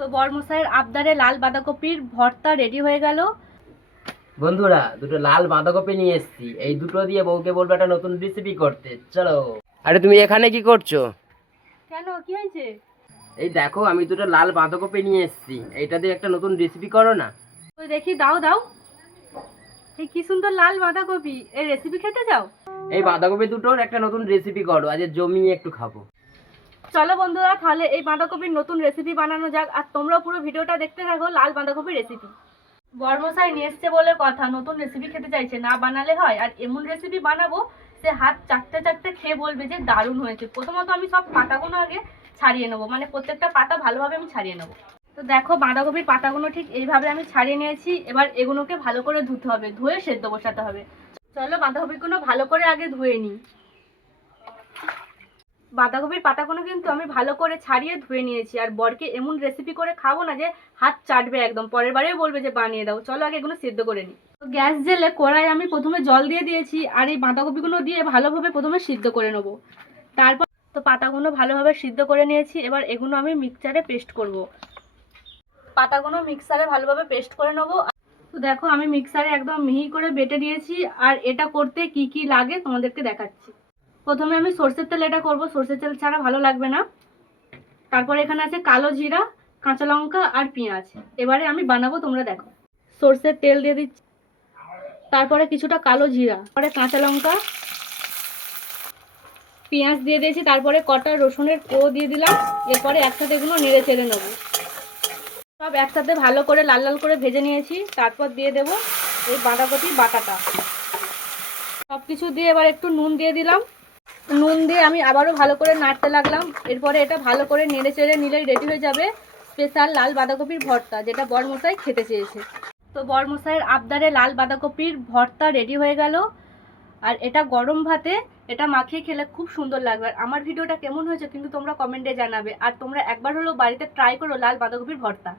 তো বরমশাইয়ের আবদারে লাল বাঁধাকপির ভর্তা রেডি হয়ে গেল। বন্ধুরা, দুটো লাল বাঁধাকপি নিয়ে এসেছি। এই দুটো দিয়ে বউকে বলবো একটা নতুন রেসিপি করতে। চলো। আরে তুমি এখানে কি করছো? কেন, কি হয়েছে? এই দেখো, আমি দুটো লাল বাঁধাকপি নিয়ে এসেছি। এইটা দিয়ে একটা নতুন রেসিপি করো না। ওই দেখি, দাও দাও। এই কি সুন্দর লাল বাঁধাকপি, এই রেসিপি খেতে চাও? এই বাঁধাকপি দুটোর একটা নতুন রেসিপি করো, আজ জমিয়ে একটু খাবো। চলো বন্ধুরা, তাহলে এই বাঁধাকপির নতুন রেসিপি বানানো যাক। আর তোমরাও পুরো ভিডিওটা দেখতে থাকো। লাল বাঁধাকপির রেসিপি বরমশাই নিয়ে এসছে বলে কথা, নতুন রেসিপি খেতে চাইছে, না বানালে হয়। আর এমন রেসিপি বানাবো সে হাত চাটতে চাটতে খেয়ে বলবে যে দারুণ হয়েছে। প্রথমত আমি সব পাতাগুলো আগে ছাড়িয়ে নেবো, মানে প্রত্যেকটা পাতা ভালোভাবে আমি ছাড়িয়ে নেবো। তো দেখো, বাঁধাকপির পাতাগুলো ঠিক এইভাবে আমি ছাড়িয়ে নিয়েছি। এবার এগুলোকে ভালো করে ধুতে হবে, ধুয়ে সেদ্ধ বসাতে হবে। চলো বাঁধাকপিগুলো ভালো করে আগে ধুয়ে নিই। বাঁধাকপির পাতাগুলো কিন্তু আমি ভালো করে ছাড়িয়ে ধুয়ে নিয়েছি। আর বরকে এমন রেসিপি করে খাবো না যে হাত চাটবে একদম, পরের বারেও বলবে যে বানিয়ে দাও। চলো আগে এগুলো সিদ্ধ করে নিই। তো গ্যাস জেলে কড়াই আমি প্রথমে জল দিয়ে দিয়েছি। আর এই বাঁধাকপিগুলো দিয়ে ভালোভাবে প্রথমে সিদ্ধ করে নেবো। তারপর তো পাতাগুলো ভালোভাবে সিদ্ধ করে নিয়েছি। এবার এগুলো আমি মিক্সচারে পেস্ট করব। পাতাগুলো মিক্সারে ভালোভাবে পেস্ট করে নেবো। তো দেখো, আমি মিক্সারে একদম মিহি করে বেটে দিয়েছি। আর এটা করতে কি কি লাগে তোমাদেরকে দেখাচ্ছি। প্রথমে আমি সরষের তেল এটা করব, সরষের তেল ছাড়া ভালো লাগবে না। তারপরে এখানে আছে কালো জিরা, কাঁচা লঙ্কা আর পেঁয়াজ। এবারে আমি বানাবো, তোমরা দেখো। সরষের তেল দিয়ে দিচ্ছি, তারপরে কিছুটা কালো জিরা, পরে কাঁচা লঙ্কা, পেঁয়াজ দিয়ে দিয়েছি, তারপরে কটা রসুনের কোয়া দিয়ে দিলাম। এরপরে একসাথে এগুলো নেড়ে চেড়ে নেবো। সব একসাথে ভালো করে লাল লাল করে ভেজে নিয়েছি। তারপর দিয়ে দেবো এই বাঁধাকপি বাটাটা। সব কিছু দিয়ে এবার একটু নুন দিয়ে দিলাম। নুন দিয়ে আমি আবারও ভালো করে নাড়তে লাগলাম। এরপরে এটা ভালো করে নেড়ে চেড়ে নিলেই রেডি হয়ে যাবে স্পেশাল লাল বাঁধাকপির ভর্তা, যেটা বরমশাই খেতে চেয়েছে। তো বরমশাইয়ের আবদারে লাল বাঁধাকপির ভর্তা রেডি হয়ে গেল। আর এটা গরম ভাতে এটা মাখিয়ে খেলে খুব সুন্দর লাগবে। আর আমার ভিডিওটা কেমন হয়েছে কিন্তু তোমরা কমেন্টে জানাবে। আর তোমরা একবার হলেও বাড়িতে ট্রাই করো লাল বাঁধাকপির ভর্তা।